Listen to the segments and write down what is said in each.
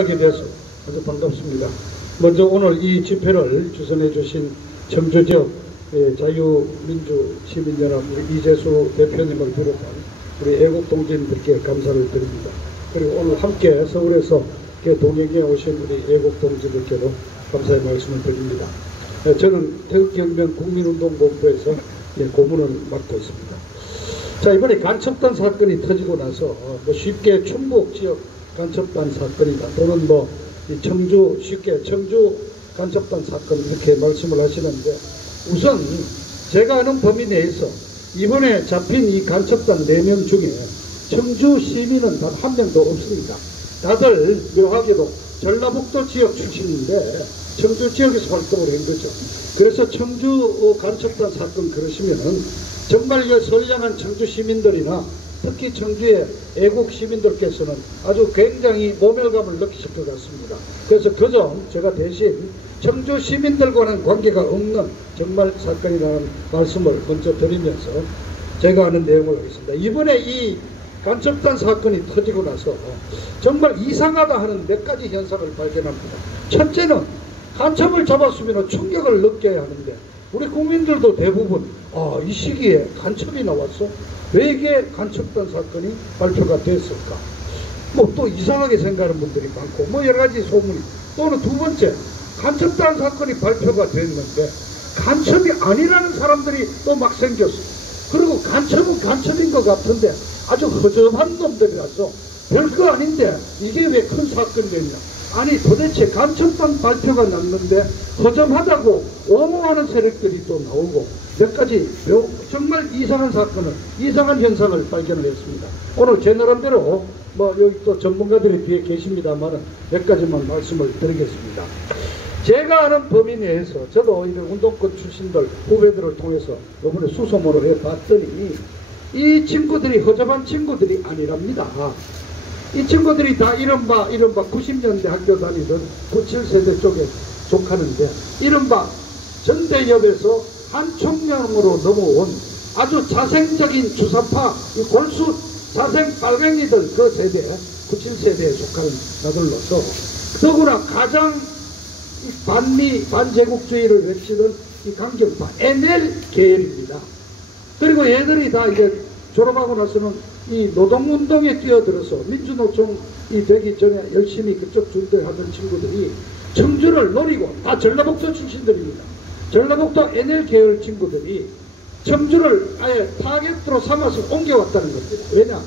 하게 돼서 아주 반갑습니다. 먼저 오늘 이 집회를 주선해 주신 청주 지역 자유민주시민연합 이재수 대표님을 비롯한 우리 애국동지님들께 감사를 드립니다. 그리고 오늘 함께 서울에서 동행해 오신 우리 애국동지들께도 감사의 말씀을 드립니다. 저는 태극혁명 국민운동본부에서 고문을 맡고 있습니다. 자, 이번에 간첩단 사건이 터지고 나서 쉽게 충북 지역 간첩단 사건이다 또는 청주 쉽게 청주 간첩단 사건 이렇게 말씀을 하시는데, 우선 제가 아는 범위 내에서 이번에 잡힌 이 간첩단 4명 중에 청주 시민은 단 한 명도 없습니다. 다들 묘하게도 전라북도 지역 출신인데 청주 지역에서 활동을 한 거죠. 그래서 청주 간첩단 사건 그러시면은 정말 선량한 청주 시민들이나 특히 청주의 애국 시민들께서는 아주 굉장히 모멸감을 느끼실 것 같습니다. 그래서 그 점 제가 대신 청주 시민들과는 관계가 없는 정말 사건이라는 말씀을 먼저 드리면서 제가 아는 내용을 하겠습니다. 이번에 이 간첩단 사건이 터지고 나서 정말 이상하다 하는 몇 가지 현상을 발견합니다. 첫째는 간첩을 잡았으면 충격을 느껴야 하는데 우리 국민들도 대부분 이 시기에 간첩이 나왔어? 왜 이게 간첩단 사건이 발표가 됐을까? 또 이상하게 생각하는 분들이 많고 여러 가지 소문이. 또는 두 번째, 간첩단 사건이 발표가 됐는데 간첩이 아니라는 사람들이 또 막 생겼어. 그리고 간첩은 간첩인 것 같은데 아주 허접한 놈들이라서 별거 아닌데 이게 왜 큰 사건이 됐냐. 아니 도대체 간첩단 발표가 났는데 허점하다고 옹호하는 세력들이 또 나오고 몇 가지 정말 이상한 사건을, 이상한 현상을 발견을 했습니다. 오늘 제 나름대로 여기 또 전문가들이 뒤에 계십니다만 몇 가지만 말씀을 드리겠습니다. 제가 아는 범위 내에서 저도 이런 운동권 출신들 후배들을 통해서 이번에 수소문을 해봤더니 이 친구들이 허접한 친구들이 아니랍니다. 이 친구들이 다 이른바 90년대 학교 다니던 97세대 쪽에 속하는데 이른바 전대협에서 한 총량으로 넘어온 아주 자생적인 주사파 골수 자생 빨갱이들 그 세대 97세대에 속하는 나들로서 더구나 가장 반미 반제국주의를 외치던 이 강경파 NL 계열입니다. 그리고 얘들이 다 이제 졸업하고 나서는 이 노동운동에 뛰어들어서 민주노총이 되기 전에 열심히 그쪽 준비를 하던 친구들이 청주를 노리고 다 전라북도 출신들입니다. 전라북도 NL 계열 친구들이 청주를 아예 타겟으로 삼아서 옮겨왔다는 겁니다. 왜냐?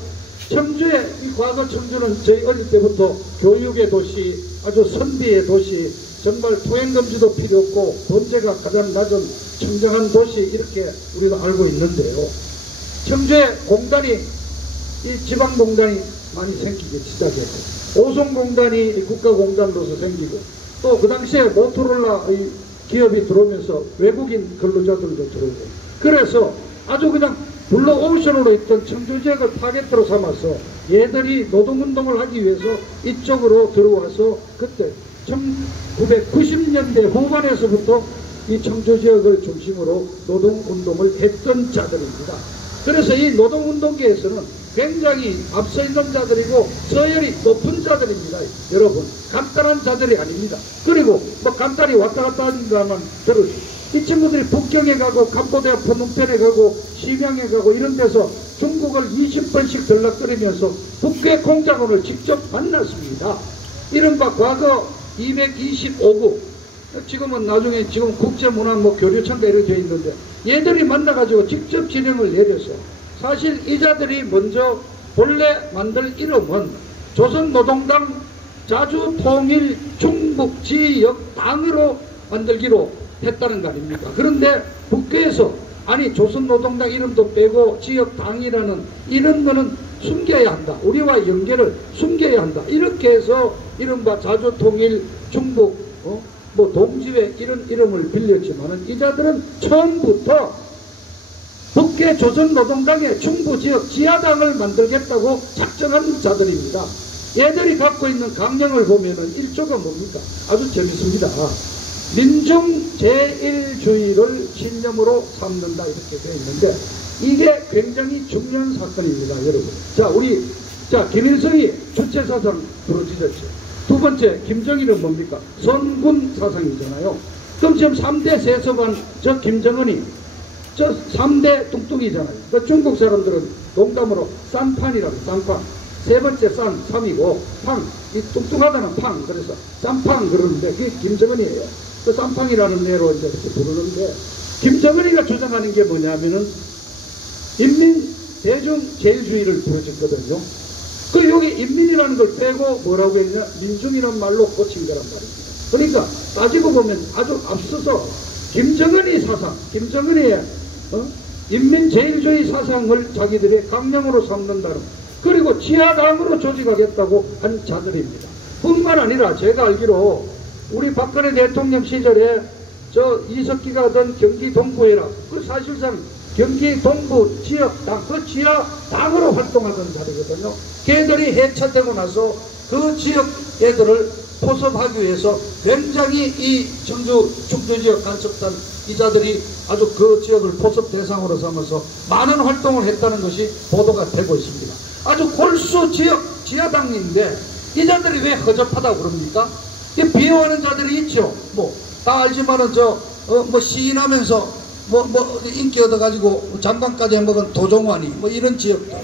청주의 이 과거 청주는 저희 어릴 때부터 교육의 도시, 아주 선비의 도시, 정말 투행금지도 필요 없고 범죄가 가장 낮은 청정한 도시 이렇게 우리가 알고 있는데요. 청주에 공단이 이 지방공단이 많이 생기기 시작했고 오송공단이 국가공단으로서 생기고 또 그 당시에 모토로라 기업이 들어오면서 외국인 근로자들도 들어오고 그래서 아주 그냥 블루오션으로 있던 청주 지역을 타겟으로 삼아서 얘들이 노동운동을 하기 위해서 이쪽으로 들어와서 그때 1990년대 후반에서부터 이 청주 지역을 중심으로 노동운동을 했던 자들입니다. 그래서 이 노동운동계에서는 굉장히 앞서 있는 자들이고 서열이 높은 자들입니다. 여러분 간단한 자들이 아닙니다. 그리고 간단히 왔다 갔다 하니까만 이 친구들이 북경에 가고 간보대와 포문편에 가고 심양에 가고 이런 데서 중국을 20번씩 들락거리면서 북괴 공작원을 직접 만났습니다. 이른바 과거 225구 지금은 나중에 지금 국제문화 교류청가 이렇게 되어 있는데 얘들이 만나가지고 직접 진행을 내려서 사실 이 자들이 먼저 본래 만들 이름은 조선노동당 자주통일 충북지역당으로 만들기로 했다는 거 아닙니까? 그런데 북괴에서 아니 조선노동당 이름도 빼고 지역당이라는 이런 거는 숨겨야 한다. 우리와 연계를 숨겨야 한다. 이렇게 해서 이른바 자주통일 충북 동지회 이런 이름을 빌렸지만은 이 자들은 처음부터 북괴 조선노동당의 충북지역 지하당을 만들겠다고 작정한 자들입니다. 얘들이 갖고 있는 강령을 보면은 일조가 뭡니까? 아주 재밌습니다. 민중 제1주의를 신념으로 삼는다 이렇게 되어 있는데 이게 굉장히 중요한 사건입니다, 여러분. 자, 김일성이 주체사상 부러지셨죠. 두 번째, 김정일은 뭡니까? 선군 사상이잖아요. 그럼 지금 3대 세서관 저 김정은이 저 3대 뚱뚱이잖아요. 그 중국 사람들은 농담으로 싼판이라고, 싼판. 세 번째 싼 3이고 팡, 이 뚱뚱하다는 팡, 그래서 싼팡 그러는데 그게 김정은이에요. 그 싼팡이라는 예로 이제 이렇게 부르는데, 김정은이가 주장하는 게 뭐냐면은 인민 대중 제일주의를 부르셨거든요. 그 여기 인민이라는 걸 빼고 뭐라고 했냐, 민중이라는 말로 고친 거란 말입니다. 그러니까 따지고 보면 아주 앞서서 김정은이 사상, 김정은이의 인민 제일주의 사상을 자기들의 강령으로 삼는다는, 그리고 지하당으로 조직하겠다고 한 자들입니다. 뿐만 아니라 제가 알기로 우리 박근혜 대통령 시절에 저 이석기가 하던 경기 동부회라, 그 사실상 경기 동부 지역당, 그 지하당으로 활동하던 자리거든요. 걔들이 해체되고 나서 그 지역 애들을 포섭하기 위해서 굉장히 이 청주 충주 지역 간첩단 이자들이 아주 그 지역을 포섭 대상으로 삼아서 많은 활동을 했다는 것이 보도가 되고 있습니다. 아주 골수 지역 지하당인데 이자들이 왜 허접하다고 그럽니까? 비호하는 자들이 있죠. 뭐 다 알지만은 뭐 시인하면서 뭐 인기 얻어가지고 장관까지 해먹은 도종환이 뭐 이런 지역들.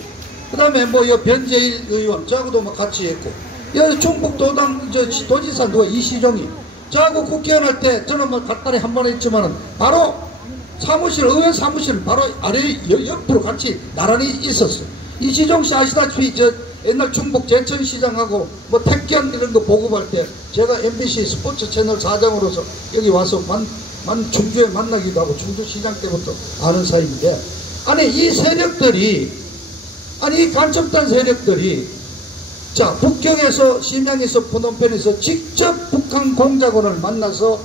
그 다음에 뭐 변재일 의원 저하고도 뭐 같이 했고, 여기 충북도당 도지사 누가 이시종이 저하고 국회의원 할 때 저는 뭐 갓다리 한 번 했지만은 바로 사무실, 의원 사무실 바로 아래 옆으로 같이 나란히 있었어요. 이시종 씨 아시다시피 옛날 충북 제천시장하고 뭐 택견 이런 거 보급할 때 제가 MBC 스포츠 채널 사장으로서 여기 와서 충주에 만나기도 하고 충주시장 때부터 아는 사이인데, 아니 이 세력들이, 아니 이 간첩단 세력들이 자 북경에서 심양에서 푸놈펜에서 직접 북한 공작원을 만나서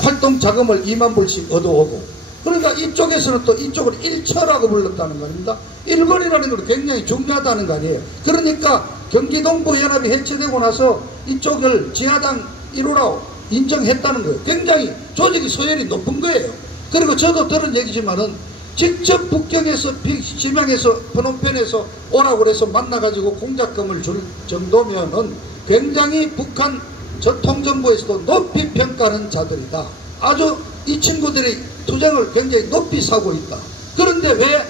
활동 자금을 2만 불씩 얻어오고, 그러니까 이쪽에서는 또 이쪽을 일처라고 불렀다는 겁니다. 일본이라는 건 굉장히 중요하다는 거 아니에요. 그러니까 경기동부연합이 해체되고 나서 이쪽을 지하당 1호라고 인정했다는 거예요. 굉장히 조직이 서열이 높은 거예요. 그리고 저도 들은 얘기지만은 직접 북경에서 심양에서 푸놈펜에서 오라고 그래서 만나가지고 공작금을 줄 정도면은 굉장히 북한 저통정부에서도 높이 평가하는 자들이다. 아주 이 친구들이 투쟁을 굉장히 높이 사고 있다. 그런데 왜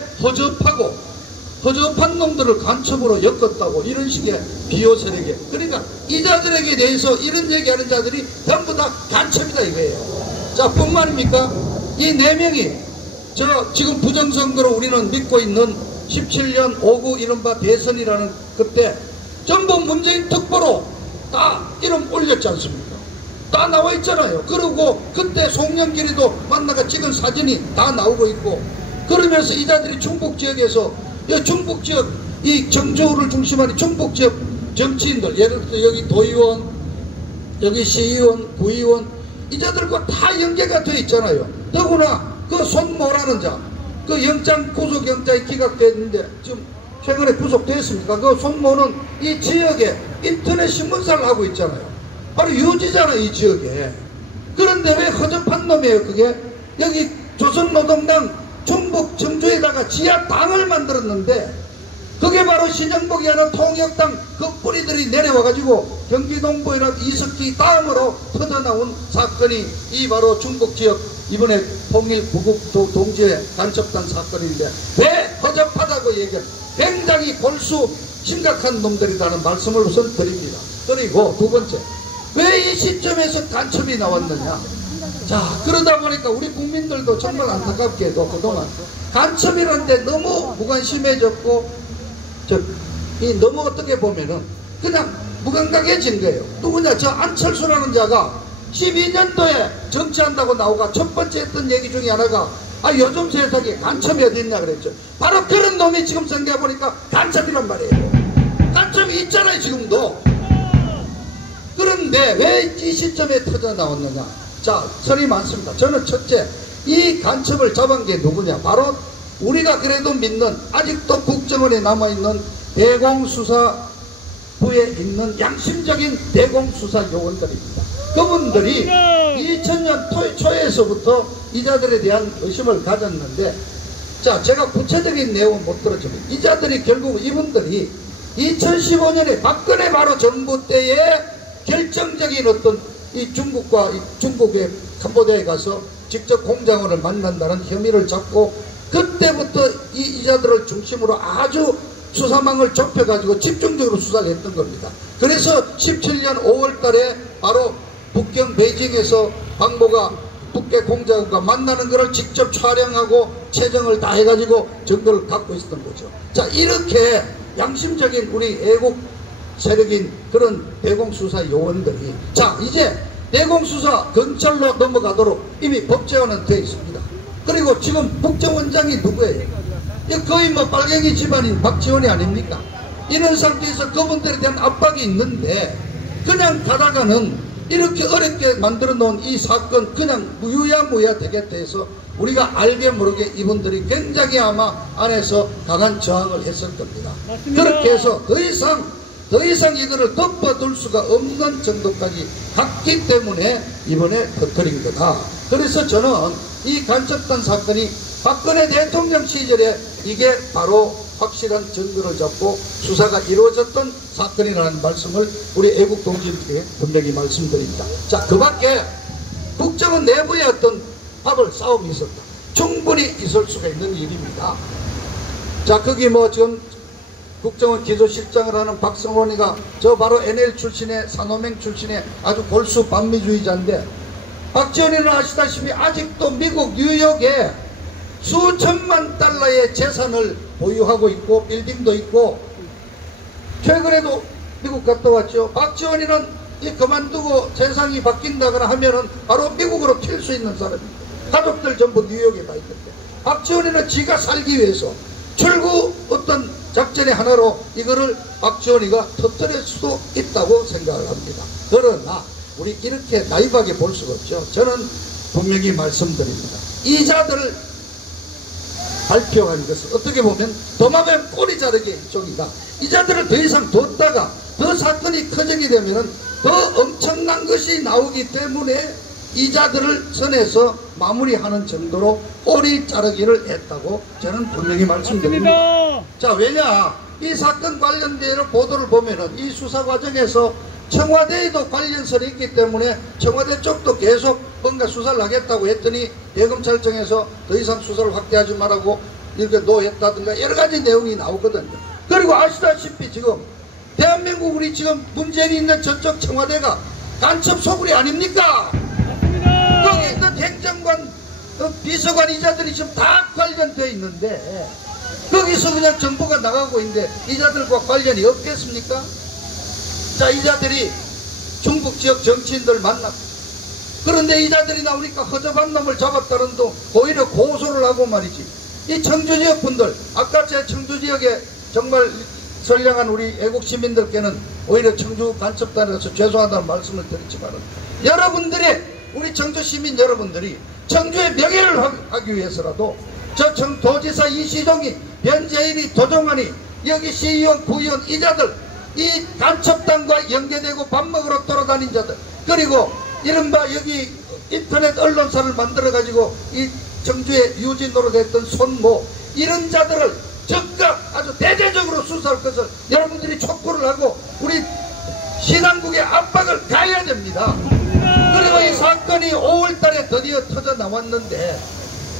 허접한 놈들을 간첩으로 엮었다고, 이런 식의 비호 세력에, 그러니까 이 자들에게 대해서 이런 얘기하는 자들이 전부 다 간첩이다 이거예요. 자, 뿐만입니까? 이 4명이 지금 부정선거로 우리는 믿고 있는 17년 5.9 이른바 대선이라는 그때 전부 문재인 특보로 다 이름 올렸지 않습니까? 다 나와 있잖아요. 그리고 그때 송영길이도 만나가 찍은 사진이 다 나오고 있고, 그러면서 이 자들이 충북지역에서 충북지역 이 정조를 중심하는 충북지역 정치인들, 예를 들어 여기 도의원, 여기 시의원, 구의원, 이 자들과 다 연계가 되어 있잖아요. 더구나 그 손모라는 자, 그 구속영장이 기각됐는데 지금 최근에 구속됐습니까? 그 손모는 이 지역에 인터넷 신문사를 하고 있잖아요. 바로 유지잖아요, 이 지역에. 그런데 왜 허접한 놈이에요, 그게? 여기 조선노동당 충북 정주에다가 지하당을 만들었는데, 그게 바로 신영복이 하는 통역당 그 뿌리들이 내려와가지고 경기동부연합 이석기 다음으로 터져나온 사건이 이 바로 충북지역 이번에 통일 구국 동지의 간첩단 사건인데, 왜 허접하다고 얘기하는, 굉장히 골수 심각한 놈들이라는 말씀을 우선 드립니다. 그리고 두 번째, 왜 이 시점에서 간첩이 나왔느냐. 자, 그러다 보니까 우리 국민들도 정말 안타깝게도 그동안 간첩이라는 데 너무 무관심해졌고, 너무 어떻게 보면은 그냥 무감각해진 거예요. 누구냐, 저 안철수라는 자가 12년도에 정치한다고 나오가 첫 번째 했던 얘기 중에 하나가 요즘 세상에 간첩이 어디 있냐 그랬죠. 바로 그런 놈이 지금 생각해보니까 간첩이란 말이에요. 간첩이 있잖아요, 지금도. 그런데 왜 이 시점에 터져 나왔느냐. 자, 설이 많습니다. 저는 첫째, 이 간첩을 잡은 게 누구냐. 바로 우리가 그래도 믿는, 아직도 국정원에 남아있는 대공수사부에 있는 양심적인 대공수사 요원들입니다. 그분들이 2000년 초에서부터 이자들에 대한 의심을 가졌는데, 자, 제가 구체적인 내용은 못 들었지만 이자들이 결국 이분들이 2015년에 박근혜 바로 정부 때에 결정적인 어떤 이 중국의 캄보디아에 가서 직접 공장원을 만난다는 혐의를 잡고 그때부터 이 이자들을 중심으로 아주 수사망을 좁혀가지고 집중적으로 수사를 했던 겁니다. 그래서 17년 5월 달에 바로 북경 베이징에서 박모가 북계 공작원과 만나는 것을 직접 촬영하고 채정을 다 해가지고 증거를 갖고 있었던 거죠. 자, 이렇게 양심적인 우리 애국 세력인 그런 대공수사 요원들이, 자, 이제 대공수사 경찰로 넘어가도록 이미 법제화는 되어 있습니다. 그리고 지금 국정원장이 누구예요? 거의 뭐 빨갱이 집안인 박지원이 아닙니까? 이런 상태에서 그분들에 대한 압박이 있는데 그냥 가다가는 이렇게 어렵게 만들어 놓은 이 사건 그냥 무유야무야 되겠다 해서 우리가 알게 모르게 이분들이 굉장히 아마 안에서 강한 저항을 했을 겁니다. 맞습니다. 그렇게 해서 더 이상 이거를 덮어둘 수가 없는 정도까지 갔기 때문에 이번에 터뜨린 거다. 그래서 저는 이 간첩단 사건이 박근혜 대통령 시절에 이게 바로 확실한 증거를 잡고 수사가 이루어졌던 사건이라는 말씀을 우리 애국 동지들에게 분명히 말씀드립니다. 자, 그 밖에 국정원 내부에 어떤 싸움이 있었다. 충분히 있을 수가 있는 일입니다. 자, 거기 뭐 지금 국정원 기조실장을 하는 박성원이가 저 바로 NL 출신의 산호맹 출신의 아주 골수 반미주의자인데 박지원이는 아시다시피 아직도 미국 뉴욕에 수천만 달러의 재산을 보유하고 있고 빌딩도 있고 최근에도 미국 갔다 왔죠. 박지원이는 그만두고 세상이 바뀐다거나 하면은 바로 미국으로 튈 수 있는 사람입니다. 가족들 전부 뉴욕에 가 있는데 박지원이는 지가 살기 위해서 철구 어떤 작전의 하나로 이거를 박지원이가 터뜨릴 수도 있다고 생각을 합니다. 그러나 우리 이렇게 나이하게 볼 수가 없죠. 저는 분명히 말씀드립니다. 이자들을 발표한 것은 어떻게 보면 도마뱀 꼬리 자르기의 일종이다. 이자들을 더 이상 뒀다가 더 사건이 커지게 되면 더 엄청난 것이 나오기 때문에 이자들을 선에서 마무리하는 정도로 꼬리 자르기를 했다고 저는 분명히 말씀드립니다. 자, 왜냐 이 사건 관련된 보도를 보면은 이 수사 과정에서 청와대에도 관련설이 있기 때문에 청와대 쪽도 계속 뭔가 수사를 하겠다고 했더니 대검찰청에서 더 이상 수사를 확대하지 말라고 이렇게 노했다든가 여러 가지 내용이 나오거든요. 그리고 아시다시피 지금 대한민국 우리 지금 문재인이 있는 저쪽 청와대가 간첩 소굴이 아닙니까? 거기 있는 행정관 비서관 이자들이 지금 다 관련되어 있는데 거기서 그냥 정보가 나가고 있는데 이자들과 관련이 없겠습니까? 자, 이자들이 중국 지역 정치인들 만났고 그런데 이자들이 나오니까 허접한 놈을 잡았다는 둥 오히려 고소를 하고 말이지. 이 청주지역 분들 아까 제 청주지역에 정말 선량한 우리 애국 시민들께는 오히려 청주 간첩단에서 죄송하다는 말씀을 드리지만 여러분들이 우리 청주 시민 여러분들이 청주의 명예를 하기 위해서라도 저 도지사 이시종이 변재일이 도종환이 여기 시의원 구의원 이자들 이 간첩단과 연계되고 밥 먹으러 돌아다닌 자들 그리고 이른바 여기 인터넷 언론사를 만들어 가지고 이 청주에 유지 노릇했던 손모 이런 자들을 즉각 아주 대대적으로 수사할 것을 여러분들이 촉구를 하고 우리 신한국의 압박을 가해야 됩니다. 그리고 이 사건이 5월달에 드디어 터져 나왔는데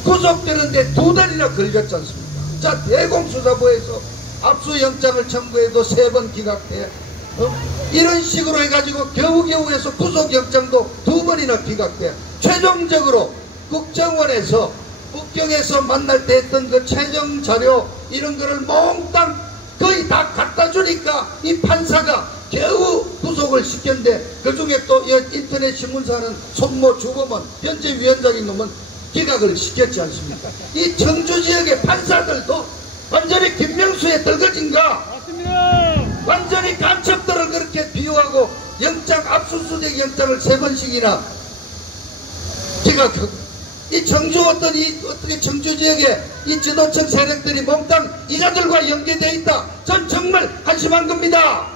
구속되는데 2달이나 걸렸지 않습니까? 자, 대공수사부에서 압수영장을 청구해도 3번 기각돼 이런 식으로 해가지고 겨우겨우 해서 구속영장도 2번이나 기각돼 최종적으로 국정원에서 북경에서 만날 때 했던 그 최종 자료 이런 거를 몽땅 거의 다 갖다 주니까 이 판사가 겨우 구속을 시켰는데 그 중에 또 인터넷 신문사는 손모 주범은 현재 위원장인 놈은 기각을 시켰지 않습니까? 이 청주 지역의 판사들도 완전히 김명수에 떨거진가? 맞습니다. 완전히 간첩들을 그렇게 비유하고 영장 압수수색 영장을 3번씩이나 기각하고 이 청주 어떻게 청주 지역에 이 지도층 세력들이 몽땅 이자들과 연계되어 있다. 전 정말 한심한 겁니다.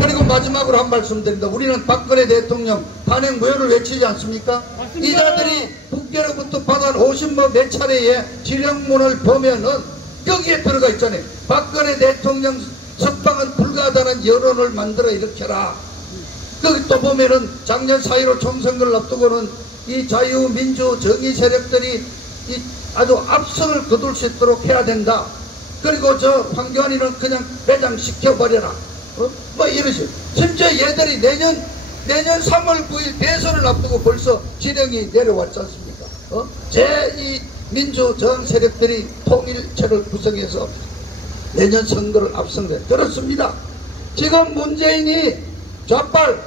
그리고 마지막으로 한 말씀 드립니다. 우리는 박근혜 대통령 탄핵 무효를 외치지 않습니까? 맞습니다. 이자들이 북계로부터 받은 50몇 몇 차례의 지령문을 보면은 여기에 들어가 있잖아요. 박근혜 대통령 석방은 불가하다는 여론을 만들어 일으켜라. 거기 또 보면은 작년 4.15 총선거를 앞두고는 이 자유민주 정의 세력들이 이 아주 압승을 거둘 수 있도록 해야 된다. 그리고 저 황교안이는 그냥 매장시켜버려라. 뭐 이러시. 심지어 얘들이 내년 3월 9일 대선을 앞두고 벌써 지령이 내려왔지 않습니까? 제2 민주저항 세력들이 통일체를 구성해서 내년 선거를 앞선대. 그렇습니다. 지금 문재인이 좌빨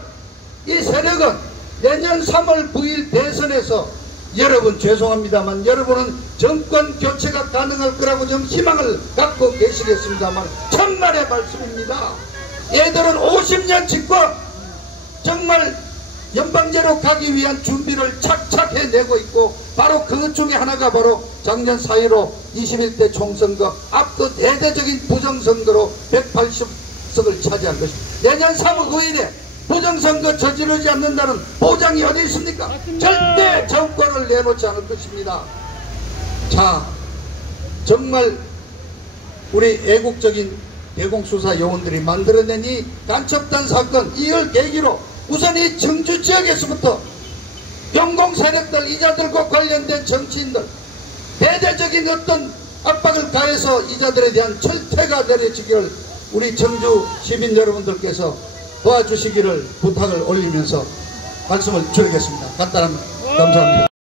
이 세력은 내년 3월 9일 대선에서 여러분 죄송합니다만 여러분은 정권 교체가 가능할 거라고 좀 희망을 갖고 계시겠습니다만 천만의 말씀입니다. 얘들은 50년 짓고 정말 연방제로 가기 위한 준비를 착착 해내고 있고 바로 그 중에 하나가 바로 작년 4.15 21대 총선거 압도 대대적인 부정선거로 180석을 차지한 것입니다. 내년 3월 9일에 부정선거 저지르지 않는다는 보장이 어디 있습니까? 절대 정권을 내놓지 않을 것입니다. 자, 정말 우리 애국적인 대공수사 요원들이 만들어낸 이 간첩단 사건 이걸 계기로 우선 이 청주 지역에서부터 영공 세력들 이자들과 관련된 정치인들 대대적인 어떤 압박을 가해서 이자들에 대한 철퇴가 내려지기를 우리 청주 시민 여러분들께서 도와주시기를 부탁을 올리면서 말씀을 드리겠습니다. 간단합니다. 감사합니다.